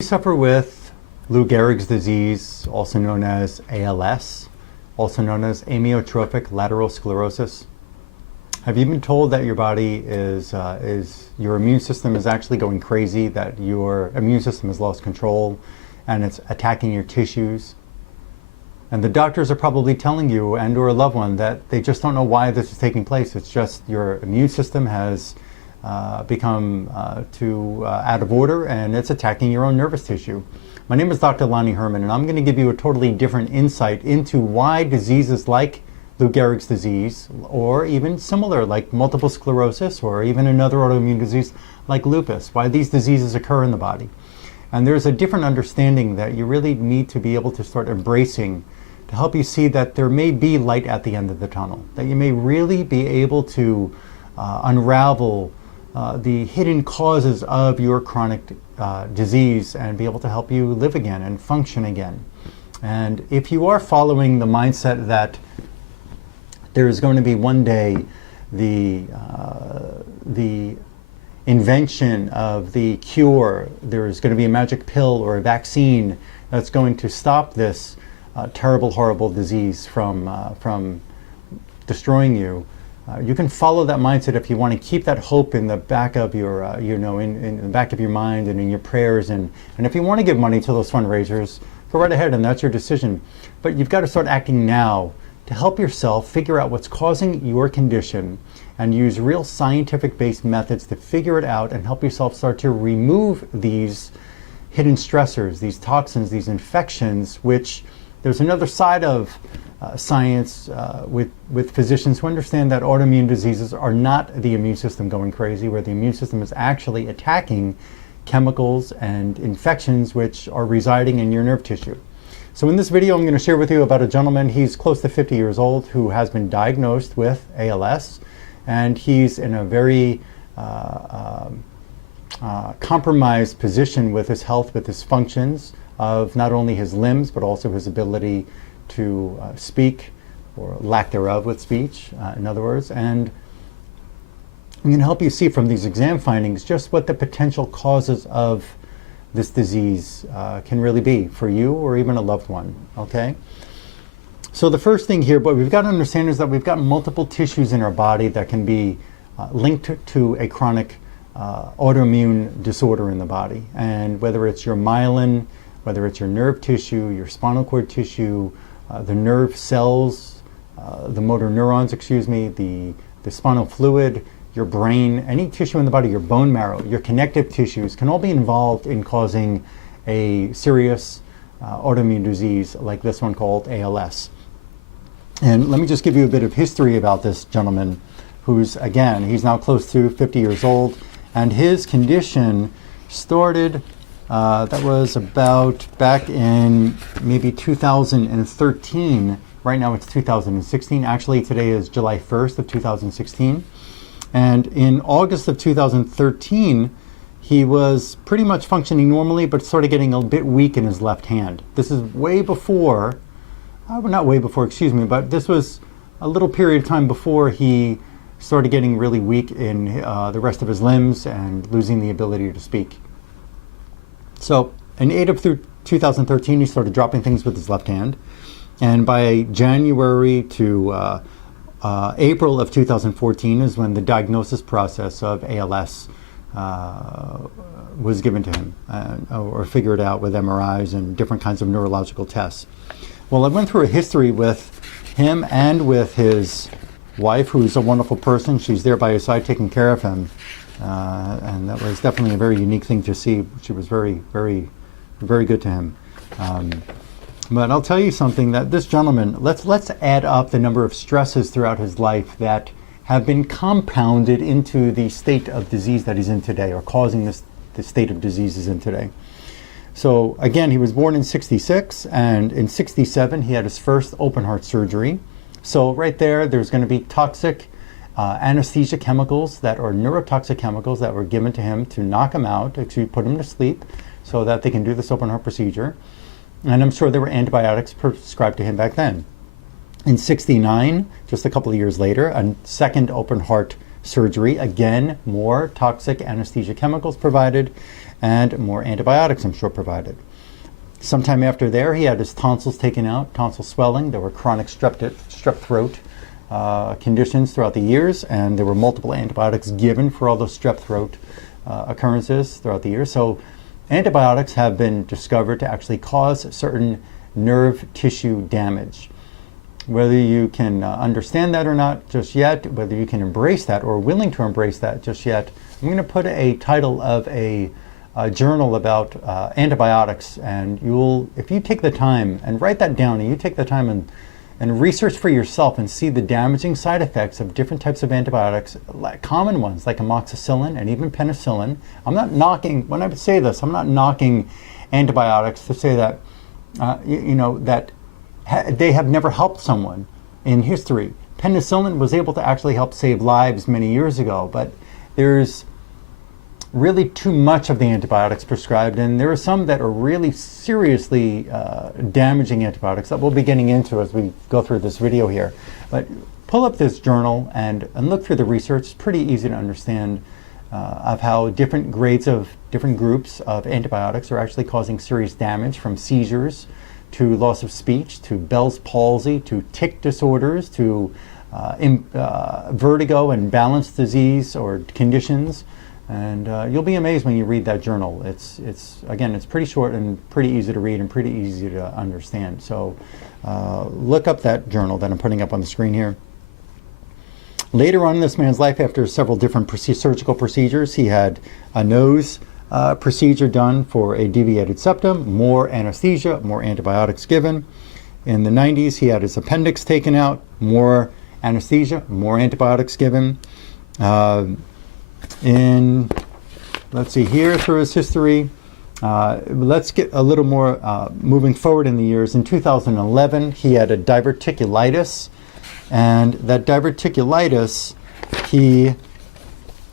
You suffer with Lou Gehrig's disease, also known as ALS, also known as amyotrophic lateral sclerosis. Have you been told that your body your immune system is actually going crazy, that your immune system has lost control and it's attacking your tissues? And the doctors are probably telling you and or a loved one that they just don't know why this is taking place. It's just your immune system has become too out of order and it's attacking your own nervous tissue. My name is Dr. Lonnie Herman, and I'm going to give you a totally different insight into why diseases like Lou Gehrig's disease, or even similar like multiple sclerosis, or even another autoimmune disease like lupus, why these diseases occur in the body. And there's a different understanding that you really need to be able to start embracing to help you see that there may be light at the end of the tunnel, that you may really be able to unravel the hidden causes of your chronic disease and be able to help you live again and function again. And if you are following the mindset that there is going to be one day the invention of the cure, there is going to be a magic pill or a vaccine that's going to stop this terrible, horrible disease from destroying you, you can follow that mindset if you want to keep that hope in the back of your, in the back of your mind and in your prayers. And if you want to give money to those fundraisers, go right ahead, and that's your decision. But you've got to start acting now to help yourself figure out what's causing your condition and use real scientific-based methods to figure it out and help yourself start to remove these hidden stressors, these toxins, these infections, which there's another side of science with physicians who understand that autoimmune diseases are not the immune system going crazy, where the immune system is actually attacking chemicals and infections which are residing in your nerve tissue. So in this video, I'm going to share with you about a gentleman. He's close to 50 years old who has been diagnosed with ALS, and he's in a very compromised position with his health, with his functions of not only his limbs, but also his ability to speak, or lack thereof with speech, in other words. And I'm going to help you see from these exam findings just what the potential causes of this disease can really be for you or even a loved one, okay? So the first thing here, what we've got to understand is that we've got multiple tissues in our body that can be linked to a chronic autoimmune disorder in the body. And whether it's your myelin, whether it's your nerve tissue, your spinal cord tissue, the nerve cells, the motor neurons, the spinal fluid, your brain, any tissue in the body, your bone marrow, your connective tissues can all be involved in causing a serious autoimmune disease like this one called ALS. And let me just give you a bit of history about this gentleman who's, again, he's now close to 50 years old, and his condition started that was about back in maybe 2013. Right now it's 2016. Actually, today is July 1st of 2016. And in August of 2013, he was pretty much functioning normally, but started getting a bit weak in his left hand. This is way before, not way before, excuse me, but this was a little period of time before he started getting really weak in the rest of his limbs and losing the ability to speak. So in April through 2013, he started dropping things with his left hand. And by January to April of 2014 is when the diagnosis process of ALS was given to him, or figured out with MRIs and different kinds of neurological tests. Well, I went through a history with him and with his wife, who's a wonderful person. She's there by his side taking care of him. And that was definitely a very unique thing to see. She was very, very, very good to him. But I'll tell you something, that this gentleman, let's add up the number of stresses throughout his life that have been compounded into the state of disease that he's in today, or causing the state of disease he's in today. So again, he was born in 66, and in 67 he had his first open heart surgery. So right there's going to be toxic anesthesia chemicals that are neurotoxic chemicals that were given to him to knock him out, to put him to sleep so that they can do this open heart procedure. And I'm sure there were antibiotics prescribed to him back then. In 69, just a couple of years later, a second open heart surgery, again, more toxic anesthesia chemicals provided. and more antibiotics, I'm sure, provided. Sometime after there, he had his tonsils taken out, tonsil swelling. There were chronic strep throat conditions throughout the years, and there were multiple antibiotics given for all those strep throat occurrences throughout the years. So antibiotics have been discovered to actually cause certain nerve tissue damage. Whether you can understand that or not just yet, whether you can embrace that or are willing to embrace that just yet, I'm going to put a title of a journal about antibiotics, and if you take the time and write that down, and you take the time and research for yourself and see the damaging side effects of different types of antibiotics, like common ones like amoxicillin and even penicillin. I'm not knocking, when I say this, I'm not knocking antibiotics to say that, that they have never helped someone in history. Penicillin was able to actually help save lives many years ago, but there's really too much of the antibiotics prescribed, and there are some that are really seriously damaging antibiotics that we'll be getting into as we go through this video here. But pull up this journal and look through the research. It's pretty easy to understand of how different grades of different groups of antibiotics are actually causing serious damage, from seizures to loss of speech, to Bell's palsy, to tic disorders, to vertigo and balance disease or conditions. And you'll be amazed when you read that journal. It's pretty short and pretty easy to read and pretty easy to understand. So look up that journal that I'm putting up on the screen here. Later on in this man's life, after several different surgical procedures, he had a nose procedure done for a deviated septum, more anesthesia, more antibiotics given. In the 90s, he had his appendix taken out, more anesthesia, more antibiotics given. Let's see here through his history. Let's get a little more moving forward in the years. In 2011, he had a diverticulitis, and that diverticulitis, he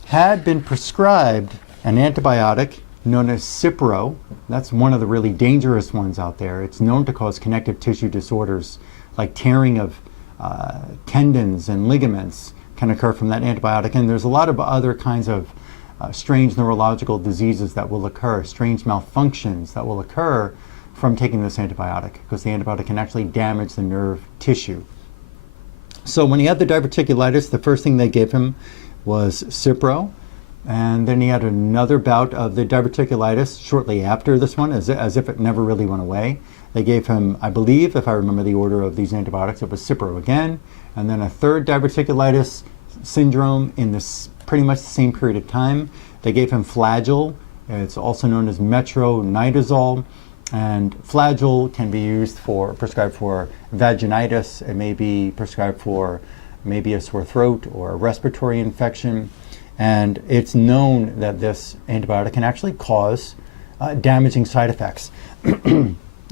had been prescribed an antibiotic known as Cipro. That's one of the really dangerous ones out there. It's known to cause connective tissue disorders like tearing of tendons and ligaments can occur from that antibiotic. And there's a lot of other kinds of strange neurological diseases that will occur, strange malfunctions that will occur from taking this antibiotic, because the antibiotic can actually damage the nerve tissue. So when he had the diverticulitis, the first thing they gave him was Cipro, and then he had another bout of the diverticulitis shortly after this one, as if it never really went away. They gave him, I believe, if I remember the order of these antibiotics, it was Cipro again, and then a third diverticulitis syndrome in this pretty much the same period of time. They gave him Flagyl. It's also known as metronidazole, and Flagyl can be prescribed for vaginitis. It may be prescribed for maybe a sore throat or a respiratory infection, and it's known that this antibiotic can actually cause damaging side effects.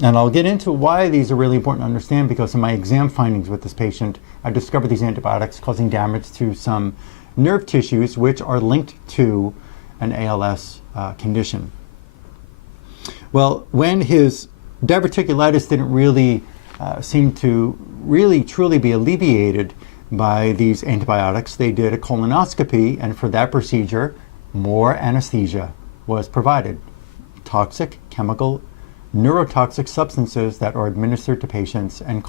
And I'll get into why these are really important to understand, because in my exam findings with this patient, I discovered these antibiotics causing damage to some nerve tissues which are linked to an ALS condition. Well, when his diverticulitis didn't really seem to really truly be alleviated by these antibiotics, they did a colonoscopy, and for that procedure, more anesthesia was provided. Toxic, chemical, neurotoxic substances that are administered to patients and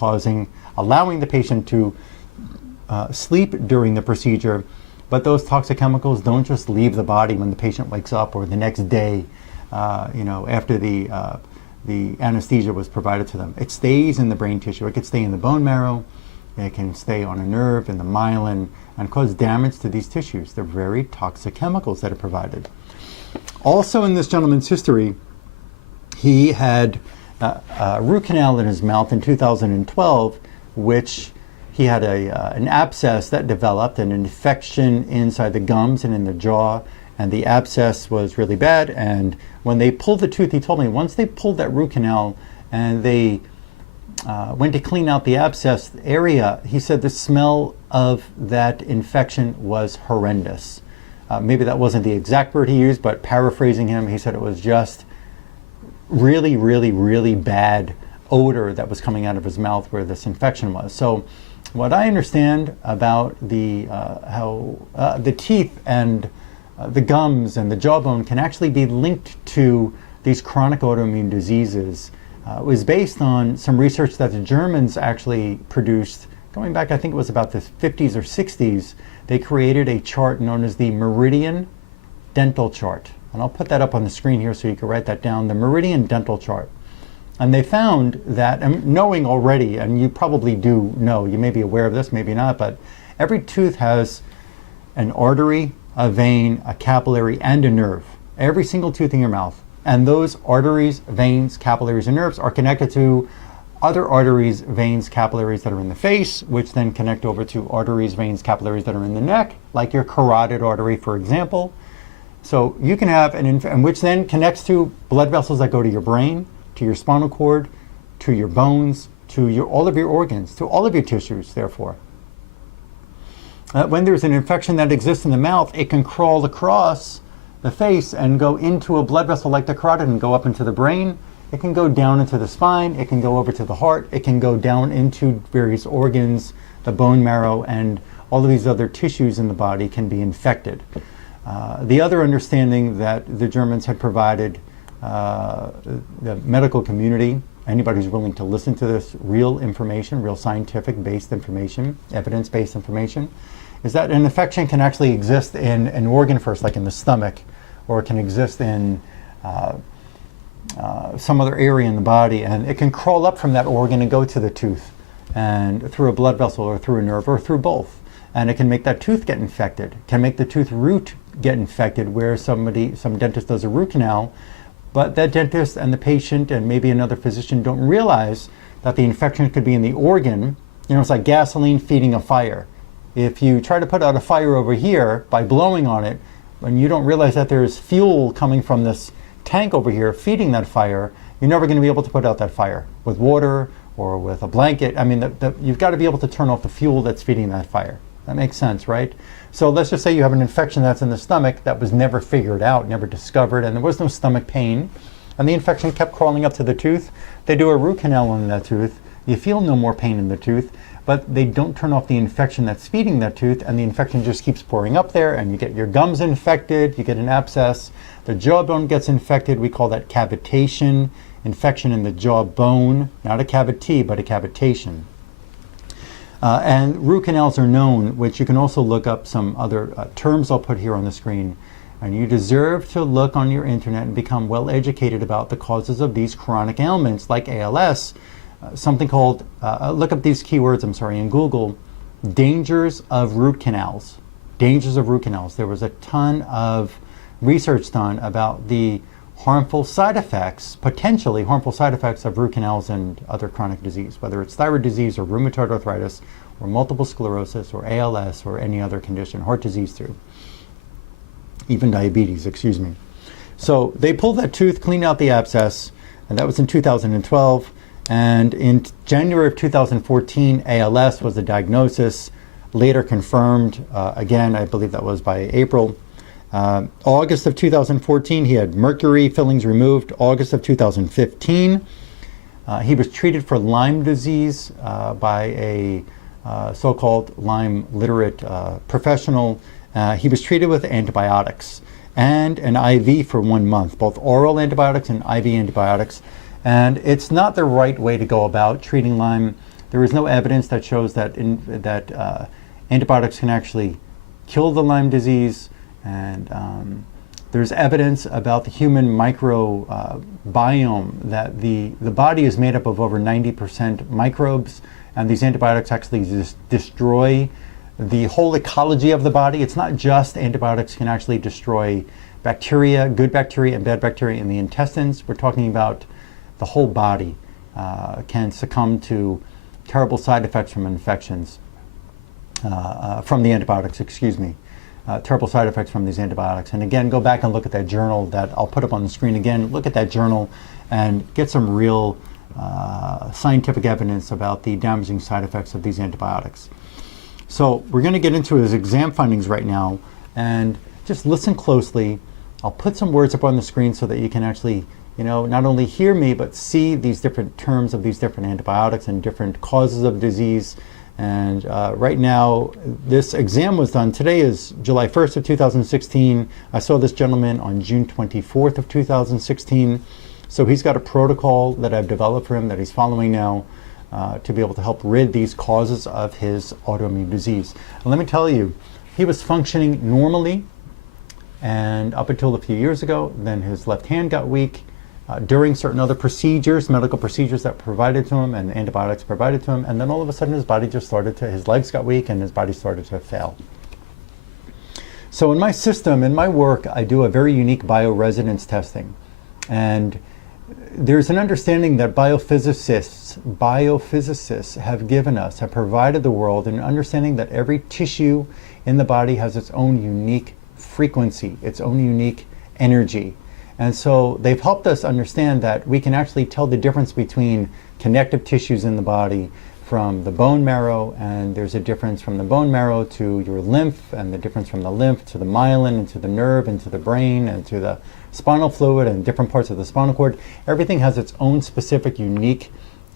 allowing the patient to sleep during the procedure. But those toxic chemicals don't just leave the body when the patient wakes up or the next day, after the anesthesia was provided to them. It stays in the brain tissue. It could stay in the bone marrow. It can stay on a nerve, in the myelin, and cause damage to these tissues. They're very toxic chemicals that are provided. Also in this gentleman's history, he had a root canal in his mouth in 2012, which he had an abscess that developed, an infection inside the gums and in the jaw, and the abscess was really bad. And when they pulled the tooth, he told me, once they pulled that root canal and they went to clean out the abscess area, he said the smell of that infection was horrendous. Maybe that wasn't the exact word he used, but paraphrasing him, he said it was just really, really, really bad odor that was coming out of his mouth where this infection was. So what I understand about the teeth and the gums and the jawbone can actually be linked to these chronic autoimmune diseases. It was based on some research that the Germans actually produced going back, I think it was about the 50s or 60s. They created a chart known as the Meridian dental chart. And I'll put that up on the screen here so you can write that down, the Meridian dental chart. And they found that, and knowing already, and you probably do know, you may be aware of this, maybe not, but every tooth has an artery, a vein, a capillary, and a nerve. Every single tooth in your mouth. And those arteries, veins, capillaries, and nerves are connected to other arteries, veins, capillaries that are in the face, which then connect over to arteries, veins, capillaries that are in the neck, like your carotid artery, for example. So you can have and which then connects to blood vessels that go to your brain, to your spinal cord, to your bones, to all of your organs, to all of your tissues, therefore. When there's an infection that exists in the mouth, it can crawl across the face and go into a blood vessel like the carotid and go up into the brain. It can go down into the spine. It can go over to the heart. It can go down into various organs, the bone marrow, and all of these other tissues in the body can be infected. The other understanding that the Germans had provided the medical community, anybody who's willing to listen to this, real information, real scientific-based information, evidence-based information, is that an infection can actually exist in an organ first, like in the stomach, or it can exist in some other area in the body, and it can crawl up from that organ and go to the tooth, and through a blood vessel or through a nerve or through both. And it can make that tooth get infected, can make the tooth root get infected, where some dentist does a root canal, but that dentist and the patient and maybe another physician don't realize that the infection could be in the organ. You know, it's like gasoline feeding a fire. If you try to put out a fire over here by blowing on it, when you don't realize that there's fuel coming from this tank over here feeding that fire, you're never going to be able to put out that fire with water or with a blanket. I mean, you've got to be able to turn off the fuel that's feeding that fire. That makes sense, right? So let's just say you have an infection that's in the stomach that was never figured out, never discovered, and there was no stomach pain, and the infection kept crawling up to the tooth. They do a root canal on that tooth. You feel no more pain in the tooth, but they don't turn off the infection that's feeding that tooth, and the infection just keeps pouring up there, and you get your gums infected, you get an abscess, the jawbone gets infected. We call that cavitation, infection in the jawbone, not a cavity, but a cavitation. And root canals are known, which you can also look up some other terms I'll put here on the screen. And you deserve to look on your internet and become well educated about the causes of these chronic ailments like ALS. Something called, look up these keywords, in Google, dangers of root canals. Dangers of root canals. There was a ton of research done about the harmful side effects, potentially harmful side effects of root canals and other chronic disease, whether it's thyroid disease or rheumatoid arthritis or multiple sclerosis or ALS or any other condition, heart disease too, even diabetes, excuse me. So they pulled that tooth, cleaned out the abscess, and that was in 2012. And in January of 2014, ALS was the diagnosis, later confirmed, again, I believe that was by April. August of 2014, he had mercury fillings removed. August of 2015, he was treated for Lyme disease by a so-called Lyme literate professional. He was treated with antibiotics and an IV for 1 month, both oral antibiotics and IV antibiotics. And it's not the right way to go about treating Lyme. There is no evidence that shows that antibiotics can actually kill the Lyme disease. And there's evidence about the human microbiome that the body is made up of over 90% microbes, and these antibiotics actually destroy the whole ecology of the body. It's not just antibiotics can actually destroy bacteria, good bacteria and bad bacteria in the intestines. We're talking about the whole body can succumb to terrible side effects from infections, from the antibiotics, excuse me. Terrible side effects from these antibiotics. And again, go back and look at that journal that I'll put up on the screen again. Look at that journal and get some real scientific evidence about the damaging side effects of these antibiotics. So we're going to get into his exam findings right now, and just listen closely. I'll put some words up on the screen so that you can actually, not only hear me, but see these different terms of these different antibiotics and different causes of disease And right now, this exam was done. Today is July 1st of 2016. I saw this gentleman on June 24th of 2016. So he's got a protocol that I've developed for him that he's following now to be able to help rid these causes of his autoimmune disease. And let me tell you, he was functioning normally, and up until a few years ago, then his left hand got weak. During certain other procedures, medical procedures that provided to him and antibiotics provided to him, and then all of a sudden his body just started to, his legs got weak and his body started to fail. So in my system, in my work, I do a very unique bioresonance testing. And there's an understanding that biophysicists have given us, have provided the world an understanding that every tissue in the body has its own unique frequency, its own unique energy. And so they've helped us understand that we can actually tell the difference between connective tissues in the body from the bone marrow, and there's a difference from the bone marrow to your lymph, and the difference from the lymph to the myelin and to the nerve and to the brain and to the spinal fluid and different parts of the spinal cord. Everything has its own specific unique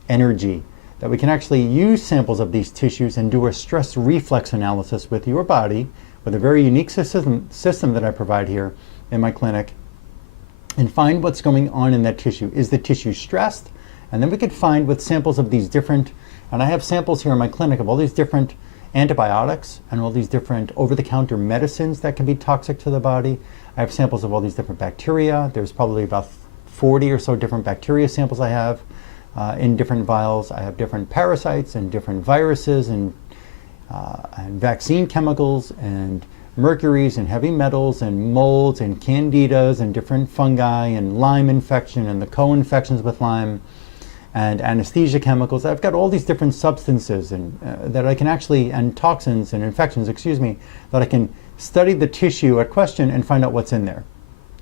energy that we can actually use samples of these tissues and do a stress reflex analysis with your body with a very unique system that I provide here in my clinic, and find what's going on in that tissue. Is the tissue stressed? And then we could find with samples of these different, and I have samples here in my clinic of all these different antibiotics and all these different over-the-counter medicines that can be toxic to the body. I have samples of all these different bacteria. There's probably about 40 or so different bacteria samples I have in different vials. I have different parasites and different viruses and vaccine chemicals and mercuries and heavy metals and molds and candidas and different fungi and Lyme infection and the co-infections with Lyme and anesthesia chemicals. I've got all these different substances and that I can actually, and toxins and infections, excuse me, that I can study the tissue at question and find out what's in there.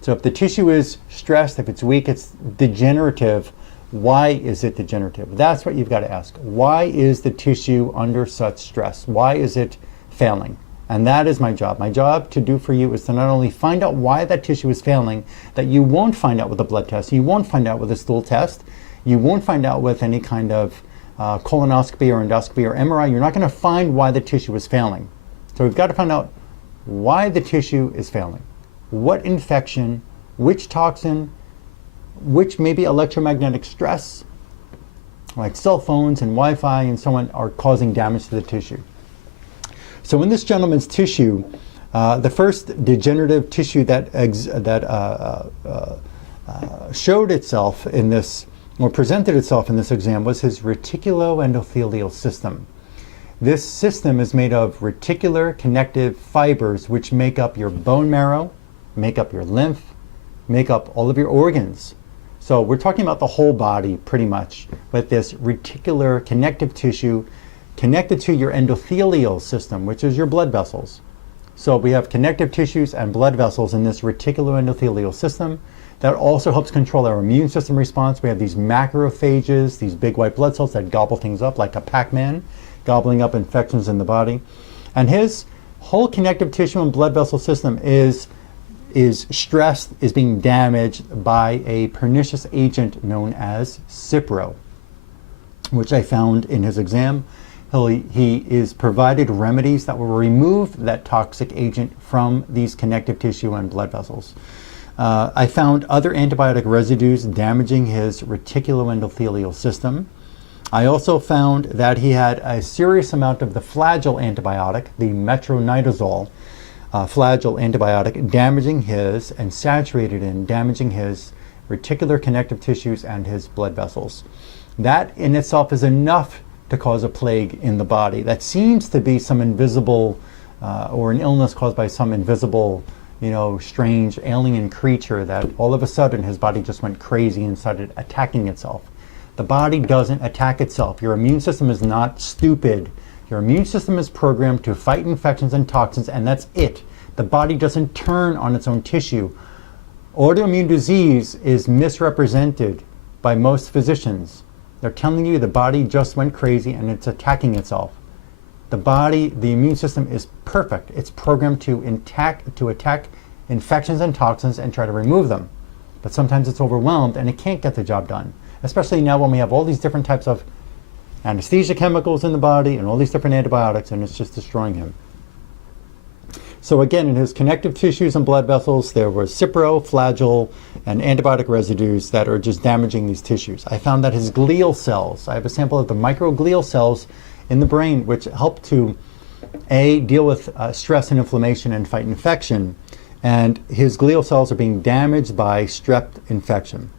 So if the tissue is stressed, if it's weak, it's degenerative. Why is it degenerative? That's what you've got to ask. Why is the tissue under such stress? Why is it failing? And that is my job. My job to do for you is to not only find out why that tissue is failing, that you won't find out with a blood test, you won't find out with a stool test, you won't find out with any kind of colonoscopy or endoscopy or MRI. You're not going to find why the tissue is failing. So we've got to find out why the tissue is failing. What infection, which toxin, which maybe electromagnetic stress, like cell phones and Wi-Fi and so on, are causing damage to the tissue. So in this gentleman's tissue, the first degenerative tissue that showed itself in this, or presented itself in this exam, was his reticuloendothelial system. This system is made of reticular connective fibers which make up your bone marrow, make up your lymph, make up all of your organs. So we're talking about the whole body pretty much with this reticular connective tissue connected to your endothelial system, which is your blood vessels. So we have connective tissues and blood vessels in this reticuloendothelial system. That also helps control our immune system response. We have these macrophages, these big white blood cells that gobble things up like a Pac-Man, gobbling up infections in the body. And his whole connective tissue and blood vessel system is stressed, is being damaged by a pernicious agent known as Cipro, which I found in his exam. He is provided remedies that will remove that toxic agent from these connective tissue and blood vessels. I found other antibiotic residues damaging his reticuloendothelial system. I also found that he had a serious amount of the Flagyl antibiotic, the metronidazole Flagyl antibiotic, damaging his and saturated in damaging his reticular connective tissues and his blood vessels. That in itself is enough to cause a plague in the body. That seems to be some invisible or an illness caused by some invisible, strange alien creature that all of a sudden his body just went crazy and started attacking itself. The body doesn't attack itself. Your immune system is not stupid. Your immune system is programmed to fight infections and toxins, and that's it. The body doesn't turn on its own tissue. Autoimmune disease is misrepresented by most physicians. They're telling you the body just went crazy and it's attacking itself. The body, the immune system is perfect. It's programmed to attack infections and toxins and try to remove them. But sometimes it's overwhelmed and it can't get the job done. Especially now when we have all these different types of anesthesia chemicals in the body and all these different antibiotics, and it's just destroying him. So again, in his connective tissues and blood vessels, there was cipro, flagell, and antibiotic residues that are just damaging these tissues. I found that his glial cells, I have a sample of the microglial cells in the brain, which help to deal with stress and inflammation and fight infection, and his glial cells are being damaged by strep infection.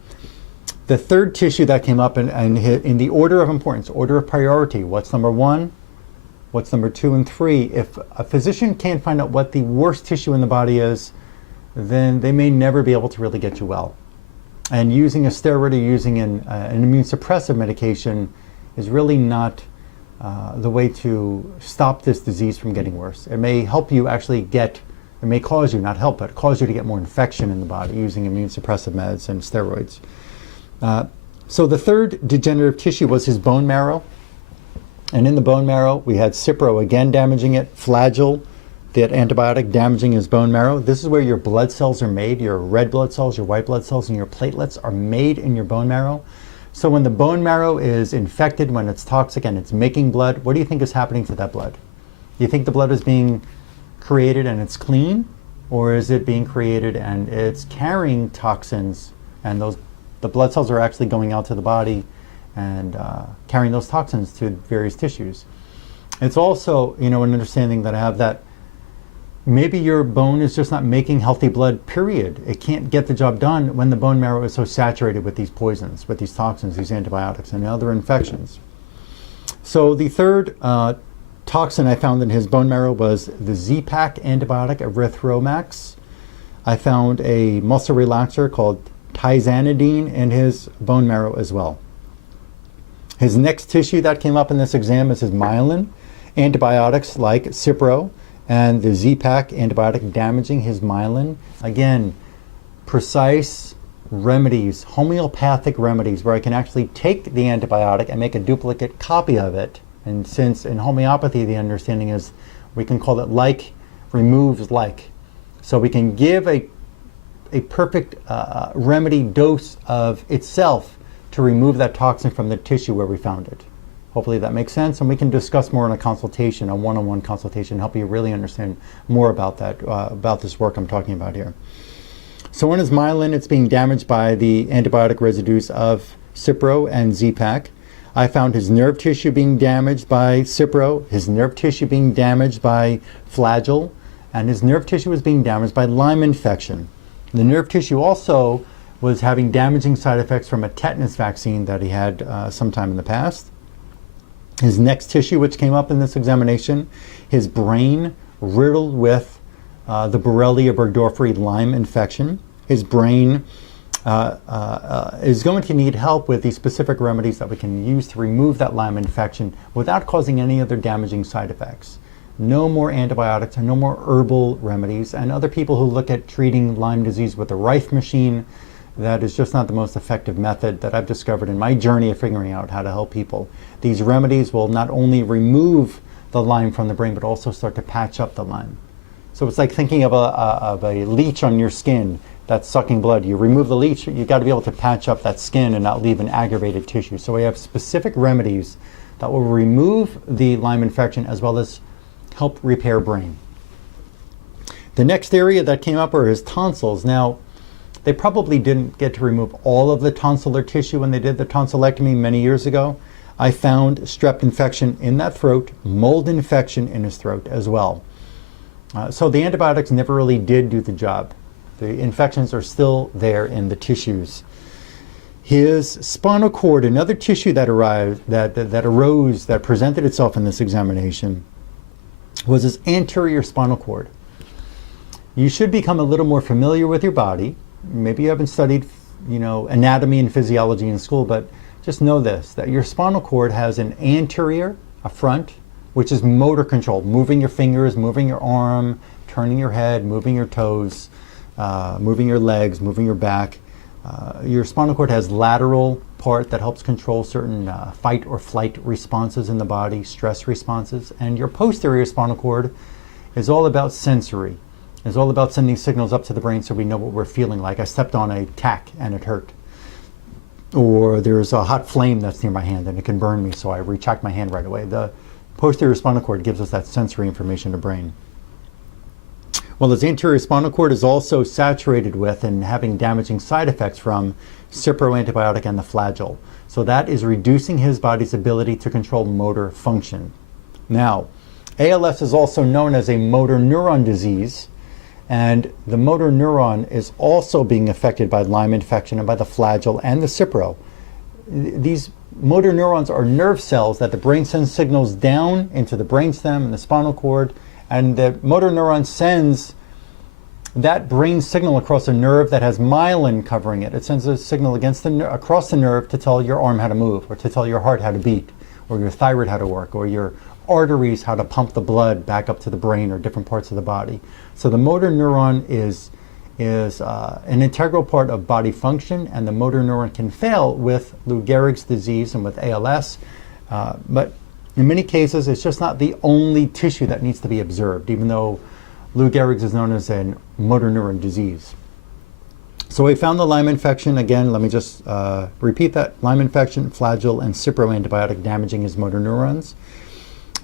The third tissue that came up in the order of importance, order of priority, what's number 1, what's number 2 and 3. If a physician can't find out what the worst tissue in the body is, then they may never be able to really get you well. And using a steroid or using an immune suppressive medication is really not the way to stop this disease from getting worse. It may help you actually it may cause you, not help, but cause you to get more infection in the body using immune suppressive meds and steroids. So the third degenerative tissue was his bone marrow. And in the bone marrow, we had cipro again damaging it, flagell, that antibiotic damaging his bone marrow. This is where your blood cells are made, your red blood cells, your white blood cells, and your platelets are made in your bone marrow. So when the bone marrow is infected, when it's toxic and it's making blood, what do you think is happening to that blood? Do you think the blood is being created and it's clean? Or is it being created and it's carrying toxins, and the blood cells are actually going out to the body and carrying those toxins to various tissues? It's also, an understanding that I have that maybe your bone is just not making healthy blood, period. It can't get the job done when the bone marrow is so saturated with these poisons, with these toxins, these antibiotics, and other infections. So the third toxin I found in his bone marrow was the Z-Pak antibiotic, erythromax. I found a muscle relaxer called tizanidine in his bone marrow as well. His next tissue that came up in this exam is his myelin. Antibiotics like cipro and the Z-Pak antibiotic damaging his myelin. Again, precise remedies, homeopathic remedies, where I can actually take the antibiotic and make a duplicate copy of it. And since in homeopathy the understanding is we can call it like removes like. So we can give a perfect remedy dose of itself to remove that toxin from the tissue where we found it. Hopefully that makes sense, and we can discuss more in a consultation, a one-on-one consultation, help you really understand more about that, about this work I'm talking about here. So in his myelin, it's being damaged by the antibiotic residues of cipro and Z-Pak. I found his nerve tissue being damaged by cipro, his nerve tissue being damaged by flagell, and his nerve tissue was being damaged by Lyme infection. The nerve tissue also was having damaging side effects from a tetanus vaccine that he had sometime in the past. His next tissue, which came up in this examination, his brain riddled with the Borrelia burgdorferi Lyme infection. His brain is going to need help with these specific remedies that we can use to remove that Lyme infection without causing any other damaging side effects. No more antibiotics and no more herbal remedies. And other people who look at treating Lyme disease with a Rife machine, that is just not the most effective method that I've discovered in my journey of figuring out how to help people. These remedies will not only remove the Lyme from the brain, but also start to patch up the Lyme. So it's like thinking of a leech on your skin that's sucking blood. You remove the leech, you've got to be able to patch up that skin and not leave an aggravated tissue. So we have specific remedies that will remove the Lyme infection as well as help repair brain. The next area that came up are his tonsils. Now, they probably didn't get to remove all of the tonsillar tissue when they did the tonsillectomy many years ago. I found strep infection in that throat, mold infection in his throat as well. So the antibiotics never really did do the job. The infections are still there in the tissues. His spinal cord, another tissue that arose, that presented itself in this examination, was his anterior spinal cord. You should become a little more familiar with your body. Maybe you haven't studied, anatomy and physiology in school, but just know this, that your spinal cord has an anterior, a front, which is motor control, moving your fingers, moving your arm, turning your head, moving your toes, moving your legs, moving your back. Your spinal cord has lateral part that helps control certain fight or flight responses in the body, stress responses, and your posterior spinal cord is all about sensory. It's all about sending signals up to the brain so we know what we're feeling like. I stepped on a tack and it hurt. or there's a hot flame that's near my hand and it can burn me, so I retract my hand right away. The posterior spinal cord gives us that sensory information to brain. Well, his anterior spinal cord is also saturated with and having damaging side effects from cyproantibiotic and the flagell. So that is reducing his body's ability to control motor function. Now, ALS is also known as a motor neuron disease, and the motor neuron is also being affected by Lyme infection and by the flagell and the cipro. These motor neurons are nerve cells that the brain sends signals down into the brainstem and the spinal cord, and the motor neuron sends that brain signal across a nerve that has myelin covering it. It sends a signal across the nerve to tell your arm how to move, or to tell your heart how to beat, or your thyroid how to work, or your arteries how to pump the blood back up to the brain or different parts of the body. So the motor neuron is an integral part of body function, and the motor neuron can fail with Lou Gehrig's disease and with ALS. But in many cases, it's just not the only tissue that needs to be observed, even though Lou Gehrig's is known as a motor neuron disease. So we found the Lyme infection. Again, let me just repeat that. Lyme infection, flagell, and cyproantibiotic damaging his motor neurons.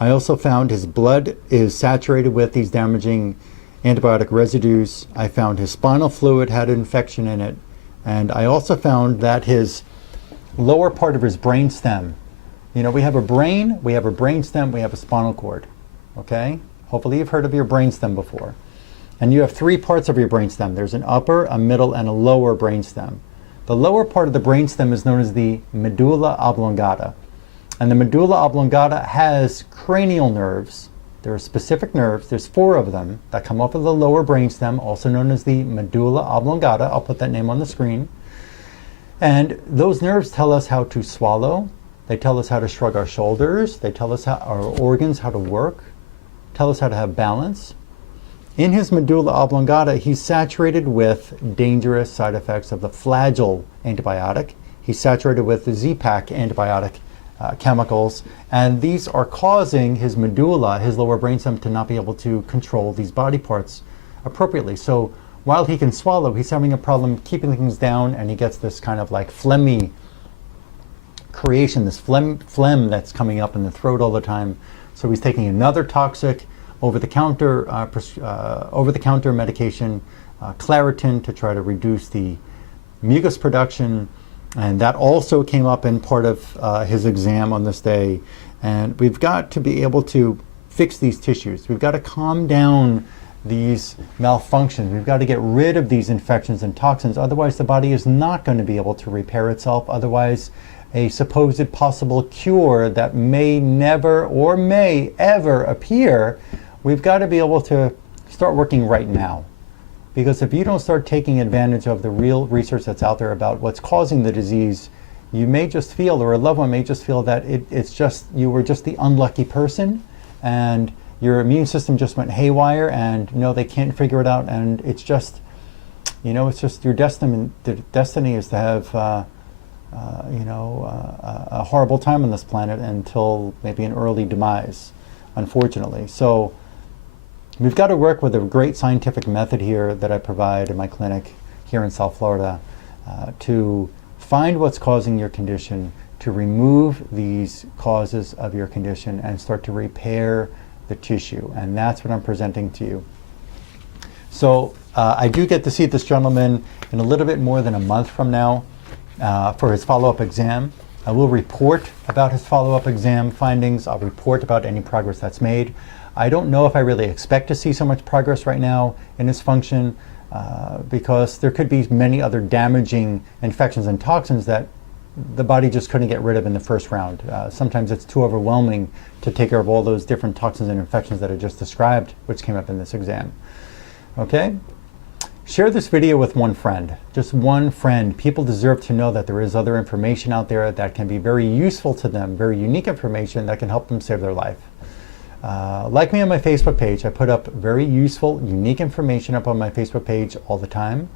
I also found his blood is saturated with these damaging antibiotic residues. I found his spinal fluid had an infection in it. And I also found that his lower part of his brain stem, you know, we have a brain, we have a brain stem, we have a spinal cord, okay? Hopefully you've heard of your brain stem before. And you have three parts of your brain stem. There's an upper, a middle, and a lower brain stem. The lower part of the brain stem is known as the medulla oblongata. And the medulla oblongata has cranial nerves. There are specific nerves. There's 4 of them that come up of the lower brainstem, also known as the medulla oblongata. I'll put that name on the screen. And those nerves tell us how to swallow. They tell us how to shrug our shoulders. They tell us how our organs how to work, tell us how to have balance. In his medulla oblongata, he's saturated with dangerous side effects of the flagell antibiotic. He's saturated with the Z-Pak antibiotic chemicals, and these are causing his medulla, his lower brainstem, to not be able to control these body parts appropriately. So while he can swallow, he's having a problem keeping things down, and he gets this kind of like phlegmy creation, this phlegm that's coming up in the throat all the time. So he's taking another toxic over-the-counter medication, Claritin, to try to reduce the mucus production. And that also came up in part of his exam on this day. And we've got to be able to fix these tissues. We've got to calm down these malfunctions. We've got to get rid of these infections and toxins. Otherwise, the body is not going to be able to repair itself. Otherwise, a supposed possible cure that may never or may ever appear, we've got to be able to start working right now. Because if you don't start taking advantage of the real research that's out there about what's causing the disease, you may just feel, or a loved one may just feel, that it's just, you were just the unlucky person, and your immune system just went haywire, and no, they can't figure it out, and it's just, you know, it's just your destiny. The destiny is to have, a horrible time on this planet until maybe an early demise, unfortunately. So we've got to work with a great scientific method here that I provide in my clinic here in South Florida to find what's causing your condition, to remove these causes of your condition, and start to repair the tissue. And that's what I'm presenting to you. So I do get to see this gentleman in a little bit more than a month from now for his follow-up exam. I will report about his follow-up exam findings. I'll report about any progress that's made. I don't know if I really expect to see so much progress right now in his function because there could be many other damaging infections and toxins that the body just couldn't get rid of in the first round. Sometimes it's too overwhelming to take care of all those different toxins and infections that I just described, which came up in this exam. Okay? Share this video with one friend, just one friend. People deserve to know that there is other information out there that can be very useful to them, very unique information that can help them save their life. Like me on my Facebook page. I put up very useful, unique information up on my Facebook page all the time.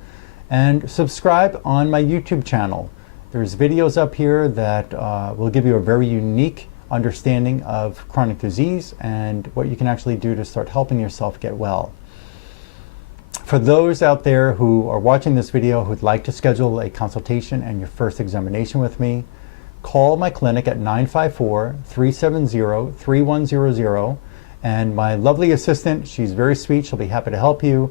And subscribe on my YouTube channel. There's videos up here that will give you a very unique understanding of chronic disease and what you can actually do to start helping yourself get well. For those out there who are watching this video who'd like to schedule a consultation and your first examination with me, call my clinic at 954-370-3100, and my lovely assistant, she's very sweet, she'll be happy to help you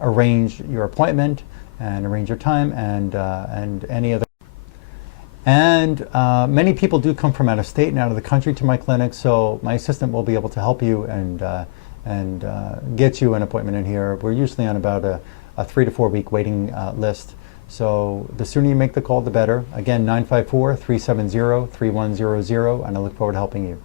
arrange your appointment and arrange your time and any other. And many people do come from out of state and out of the country to my clinic, so my assistant will be able to help you and get you an appointment in here. We're usually on about a 3 to 4 week waiting list. So the sooner you make the call, the better. Again, 954-370-3100, and I look forward to helping you.